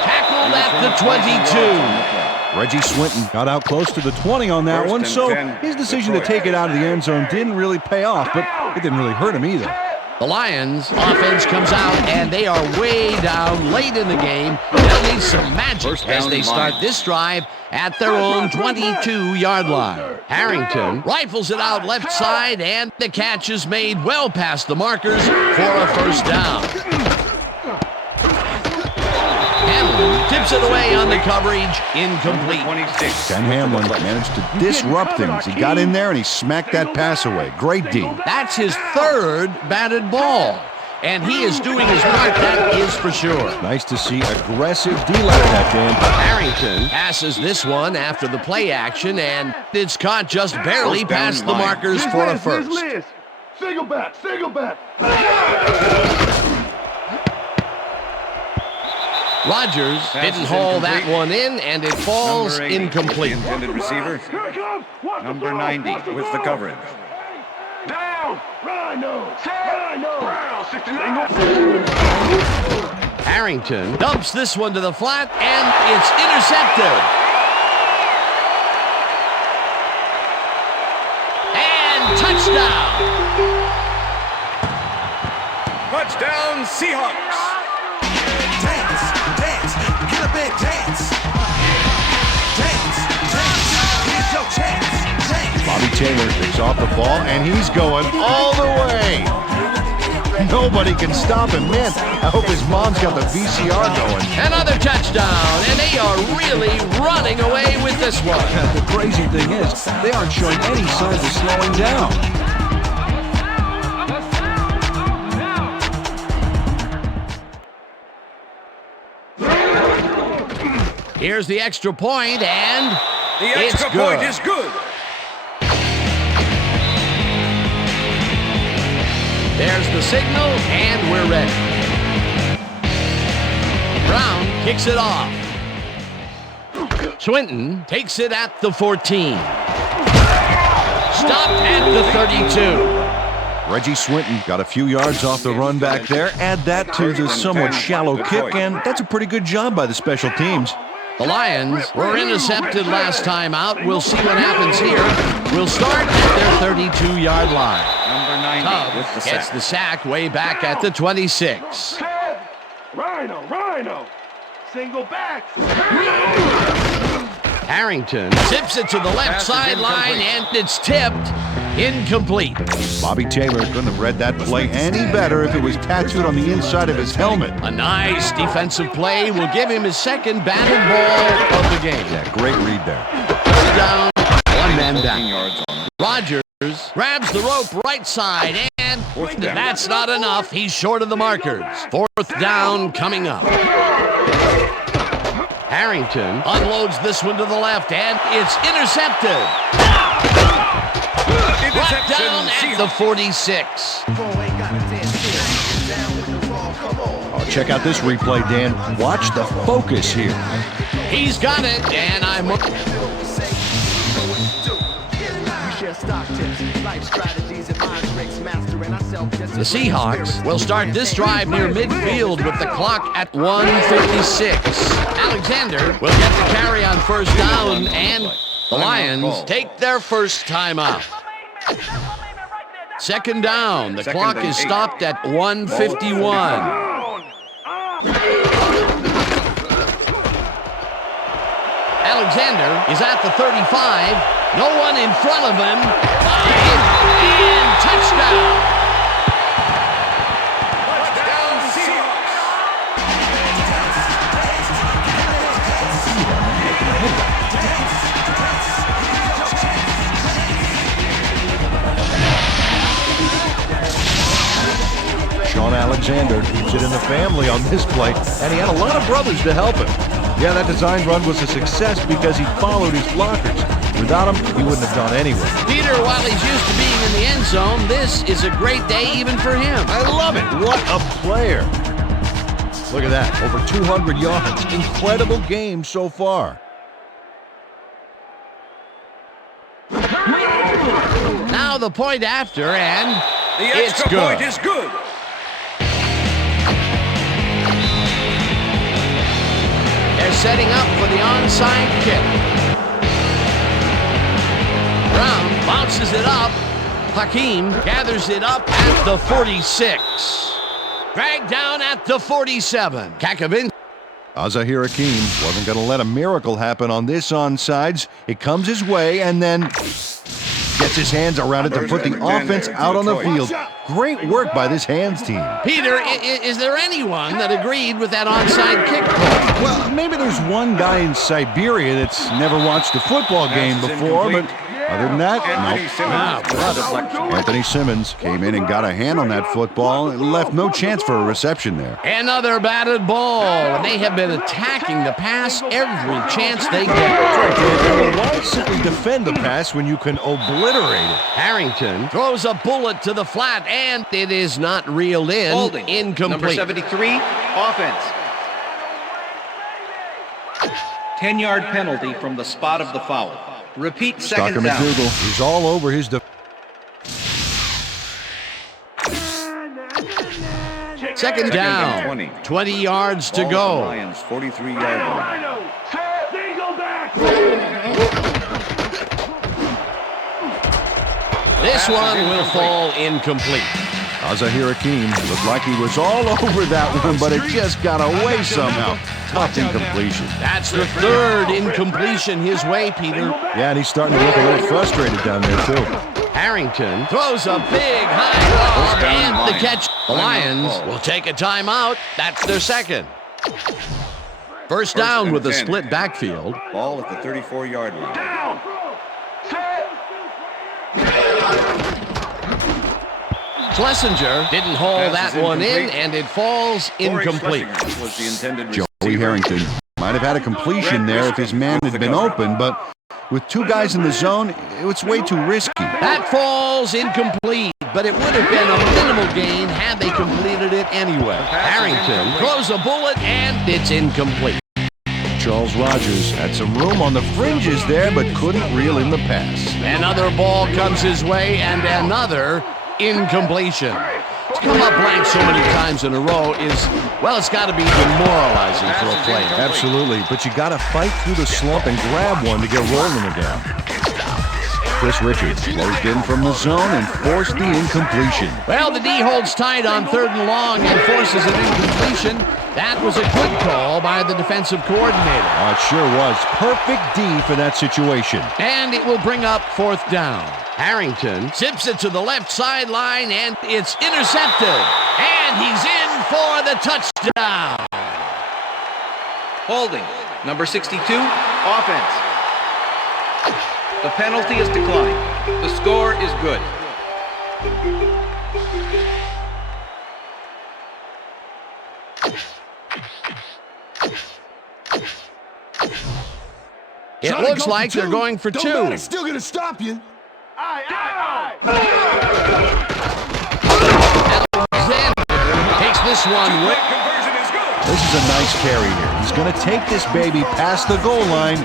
tackled at the 22. Reggie Swinton got out close to the 20 on that one, so his decision to take it out of the end zone didn't really pay off, but it didn't really hurt him either. The Lions offense comes out, and they are way down late in the game. They'll need some magic as they start this drive at their own 22-yard line. Harrington rifles it out left side, and the catch is made well past the markers for a first down. Hamlin tips it away on the coverage, incomplete. Ken Hamlin managed to disrupt things. He got in there and he smacked that pass away. Great D. That's his third batted ball, and he is doing his part, that is for sure. Nice to see aggressive D like that, Dan. Harrington passes this one after the play action, and it's caught just barely past the markers for a first. Single back, single back. Rogers didn't haul that one in, and it falls incomplete. Intended receiver, number 90 with the coverage. Down, Rhino, Harrington dumps this one to the flat, and it's intercepted. And touchdown. Touchdown, Seahawks. Dance, get a big dance. Dance, here's your chance. Bobby Taylor picks off the ball, and he's going all the way. Nobody can stop him. Man, I hope his mom's got the VCR going. Another touchdown, and they are really running away with this one. The crazy thing is, they aren't showing any signs of slowing down. Here's the extra point, and The extra it's good. point is good. There's the signal, and we're ready. Brown kicks it off. Swinton takes it at the 14. Stopped at the 32. Reggie Swinton got a few yards off the run back there. Add that to the somewhat shallow kick, and that's a pretty good job by the special teams. The Lions were intercepted last time out. We'll see what happens here. We'll start at their 32-yard line. Number 90 Tubb with the gets sack. the sack way back at the 26. Rhino, single back. Harrington tips it to the left Pass is sideline, incomplete. and it's tipped. Incomplete. Bobby Taylor couldn't have read that play any better if it was tattooed on the inside of his helmet. A nice defensive play will give him his second batted ball of the game. Yeah, great read there. First down, one man 14 down. yards on. Rogers grabs the rope right side, and Fourth down. that's not enough. He's short of the markers. Fourth down coming up. Harrington unloads this one to the left, and it's intercepted. Brought down at the 46. Oh, check out this replay, Dan. Watch the focus here. He's got it, and I'm... The Seahawks will start this drive near midfield with the clock at 1:56. Alexander will get the carry on first down, and the Lions take their first time out. Second down. The clock is stopped at 1:51. Alexander is at the 35. No one in front of him. And touchdown. Touchdown, Seahawks. Sean Alexander keeps it in the family on this play, and he had a lot of brothers to help him. Yeah, that design run was a success because he followed his blockers. Without him, he wouldn't have done anyway. Peter, while he's used to being in the end zone, this is a great day even for him. I love it. What a player. Look at that. Over 200 yards. Incredible game so far. Now the point after, and The it's extra good. point is good. They're setting up for the onside kick. Brown bounces it up. Hakeem gathers it up at the 46. Dragged down at the 47. Kakavin. Azahir Hakeem wasn't going to let a miracle happen on this onside. It comes his way and then gets his hands around it to put the offense out on the field. Great work by this hands team. Peter, is there anyone that agreed with that onside kick call? Well, maybe there's one guy in Siberia that's never watched a football game before, but other than that, Anthony Simmons. Anthony Simmons came in and got a hand on that football and left no chance for a reception there. Another batted ball, and they have been attacking the pass every chance they get. Why simply defend the pass when you can obliterate it? Harrington throws a bullet to the flat, and it is not reeled in. Holding. Incomplete. Number 73, offense. 10-yard penalty from the spot of the foul. Repeat, second Dr. down. McDougal is all over his Second down. 20. 20 yards to Ball at the go. Lions 43-yard line. This one will fall incomplete. Azahir Hakeem looked like he was all over that one, but it just got away somehow. Tough incompletion. That's the third incompletion his way, Peter. Yeah, and he's starting to look a little frustrated down there, too. Harrington throws a big high lob, down, and the Lions. catch. The Lions will take a timeout. That's their second. First down and with a 10. split backfield. Ball at the 34-yard line. Schlesinger didn't haul Pass that is one in, incomplete. and it falls incomplete. Schlesinger was the intended Joey receiver. Harrington might have had a completion there if his man had been open, but with two guys in the zone, it's way too risky. That falls incomplete, but it would have been a minimal gain had they completed it anyway. Harrington throws a bullet, and it's incomplete. Charles Rogers had some room on the fringes there, but couldn't reel in the pass. Another ball comes his way, and another incompletion. To come up blank so many times in a row is, well, it's got to be demoralizing for a player. Absolutely, but you got to fight through the slump and grab one to get rolling again. Chris Richards closed in from the zone and forced the incompletion. Well, the D holds tight on 3rd and long and forces an incompletion. That was a good call by the defensive coordinator. Oh, it sure was. Perfect D for that situation. And it will bring up 4th down. Harrington zips it to the left sideline, and it's intercepted. And he's in for the touchdown. Holding. Number 62, offense. The penalty is declined. The score is good. It looks like they're going for two. Nobody's still gonna stop you. Alexander takes this one with. Conversion is good. This is a nice carry here. He's going to take this baby past the goal line,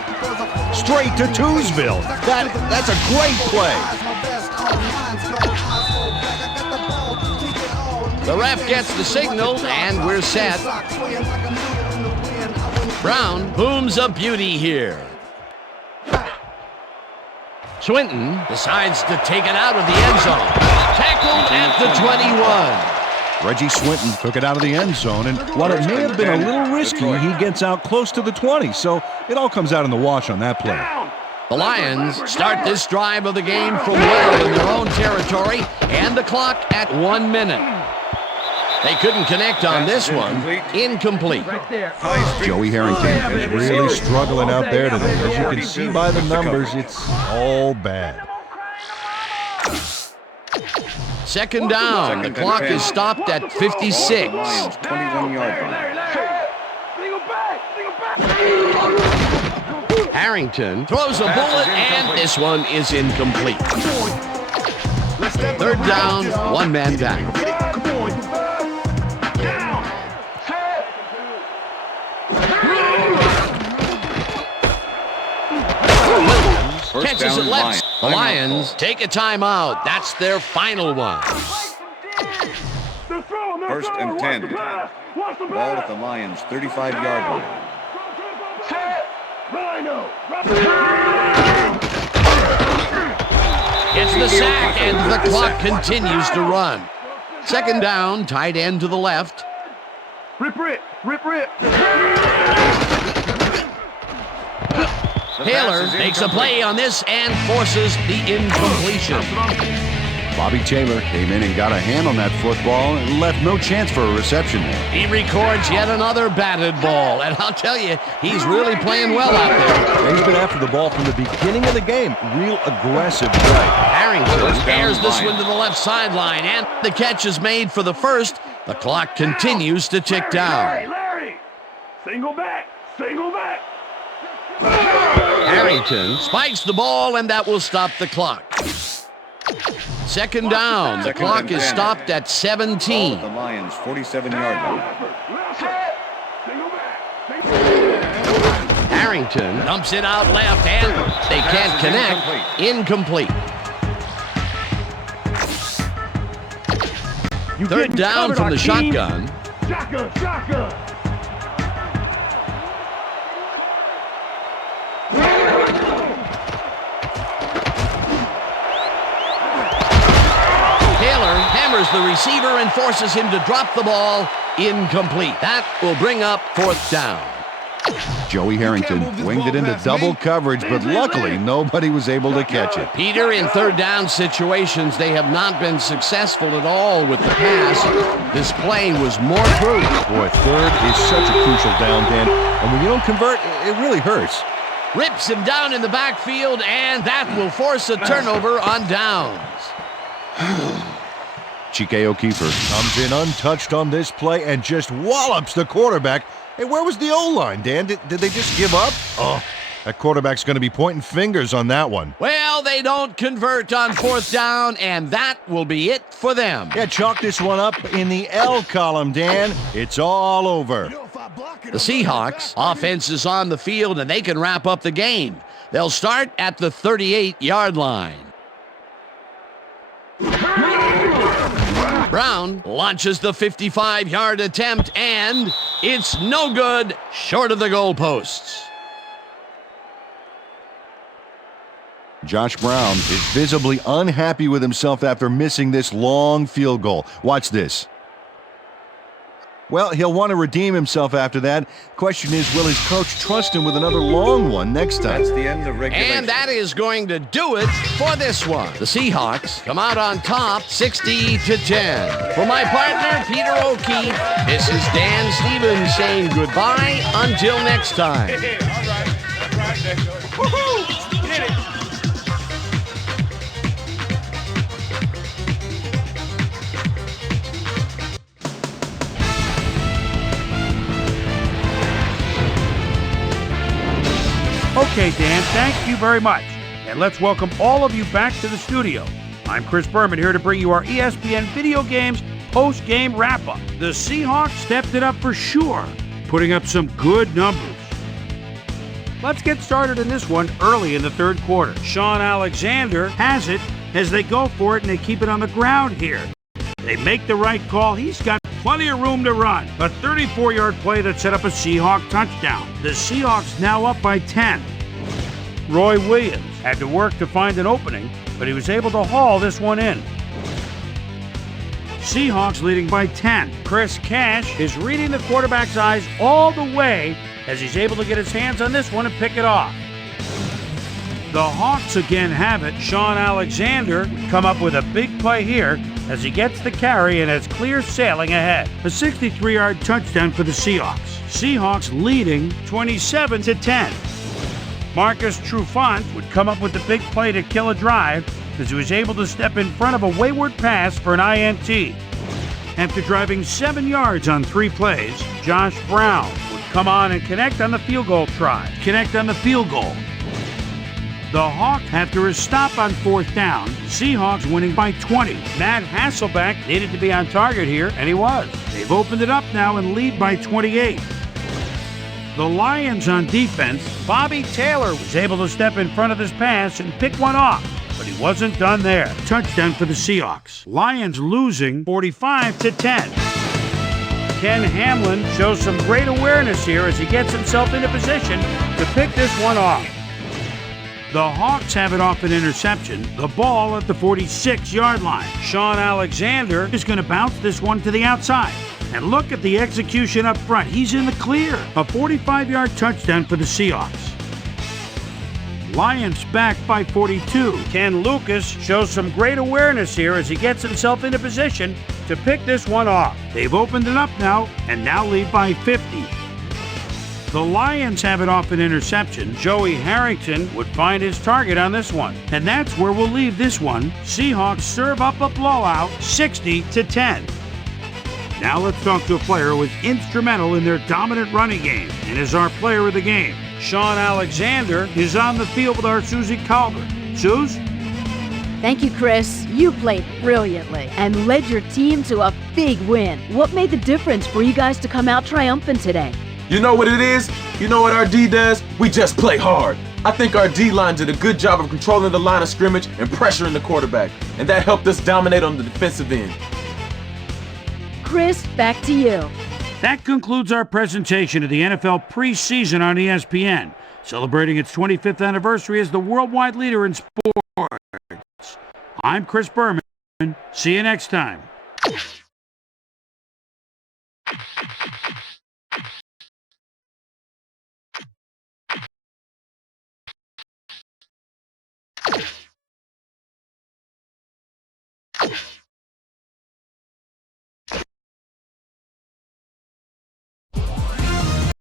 straight to Twosville. That's a great play. The ref gets the signal, and we're set. Brown booms a beauty here. Swinton decides to take it out of the end zone. Tackled at the 21. Reggie Swinton took it out of the end zone, and while it may have been a little risky, he gets out close to the 20, so it all comes out in the wash on that play. The Lions start this drive of the game from well in their own territory, and the clock at 1 minute. They couldn't connect on this one. Incomplete. Joey Harrington is really struggling out there today. As you can see by the numbers, it's all bad. Second down. The clock is stopped at 56. Lions 21-yard line. Harrington throws a bullet, and this one is incomplete. Third down, one man down. Catches it left. The Lions take a timeout. That's their final one. First and 10. Ball at the Lions' 35-yard line. Gets the sack, and the clock continues to run. Second down, tight end to the left. Rip. Taylor makes a play on this and forces the incompletion. Bobby Taylor came in and got a hand on that football and left no chance for a reception there. He records yet another batted ball, and I'll tell you, he's really playing well out there. He's been after the ball from the beginning of the game. Real aggressive play. Harrington airs this one to the left sideline, and the catch is made for the first. The clock continues to tick down. Larry! Single back! Harrington spikes the ball, and that will stop the clock. Second down. The clock is stopped at 17. Ball at the Lions' 47-yard line. Harrington dumps it out left, and they can't connect. Incomplete. Third down from the shotgun. Shotgun! Hammers the receiver and forces him to drop the ball. Incomplete. That will bring up fourth down. Joey Harrington winged it into double coverage, but luckily nobody was able to catch it. Peter, in third down situations, they have not been successful at all with the pass. This play was more prudent. Boy, third is such a crucial down, Dan, and when you don't convert, it really hurts. Rips him down in the backfield, and that will force a turnover on downs. Chike O'Keefer comes in untouched on this play and just wallops the quarterback. Hey, where was the O-line, Dan? Did they just give up? Oh, that quarterback's going to be pointing fingers on that one. Well, they don't convert on fourth down, and that will be it for them. Yeah, chalk this one up in the L column, Dan. It's all over. The Seahawks offense is on the field, and they can wrap up the game. They'll start at the 38-yard line. Brown launches the 55-yard attempt, and it's no good, short of the goalposts. Josh Brown is visibly unhappy with himself after missing this long field goal. Watch this. Well, he'll want to redeem himself after that. Question is, will his coach trust him with another long one next time? That's the end of regulation. And that is going to do it for this one. The Seahawks come out on top, 60-10. For my partner, Peter O'Keefe, this is Dan Stevens saying goodbye until next time. All right. That's right, Woohoo! Get it! Okay, Dan, thank you very much. And let's welcome all of you back to the studio. I'm Chris Berman here to bring you our ESPN Video Games post-game wrap-up. The Seahawks stepped it up for sure, putting up some good numbers. Let's get started in this one early in the third quarter. Sean Alexander has it as they go for it, and they keep it on the ground here. They make the right call. He's got plenty of room to run. A 34-yard play that set up a Seahawk touchdown. The Seahawks now up by 10. Roy Williams had to work to find an opening, but he was able to haul this one in. Seahawks leading by 10. Chris Cash is reading the quarterback's eyes all the way as he's able to get his hands on this one and pick it off. The Hawks again have it. Sean Alexander come up with a big play here as he gets the carry and has clear sailing ahead. A 63-yard touchdown for the Seahawks. Seahawks leading 27-10. Marcus Trufant would come up with the big play to kill a drive as he was able to step in front of a wayward pass for an INT. After driving 7 yards on 3 plays, Josh Brown would come on and connect on the field goal try. Connect on the field goal. The Hawks, after his stop on 4th down, Seahawks winning by 20. Matt Hasselbeck needed to be on target here, and he was. They've opened it up now and lead by 28. The Lions on defense, Bobby Taylor was able to step in front of this pass and pick one off, but he wasn't done there. Touchdown for the Seahawks. Lions losing 45-10. Ken Hamlin shows some great awareness here as he gets himself into position to pick this one off. The Hawks have it off an interception. The ball at the 46-yard line. Sean Alexander is going to bounce this one to the outside. And look at the execution up front. He's in the clear. A 45-yard touchdown for the Seahawks. Lions back by 42. Ken Lucas shows some great awareness here as he gets himself into position to pick this one off. They've opened it up now and now lead by 50. The Lions have it off an interception. Joey Harrington would find his target on this one. And that's where we'll leave this one. Seahawks serve up a blowout, 60-10. Now let's talk to a player who was instrumental in their dominant running game and is our player of the game. Sean Alexander is on the field with our Susie Calvert. Suze? Thank you, Chris. You played brilliantly and led your team to a big win. What made the difference for you guys to come out triumphant today? You know what it is? You know what our D does? We just play hard. I think our D-line did a good job of controlling the line of scrimmage and pressuring the quarterback, and that helped us dominate on the defensive end. Chris, back to you. That concludes our presentation of the NFL preseason on ESPN, celebrating its 25th anniversary as the worldwide leader in sports. I'm Chris Berman. See you next time.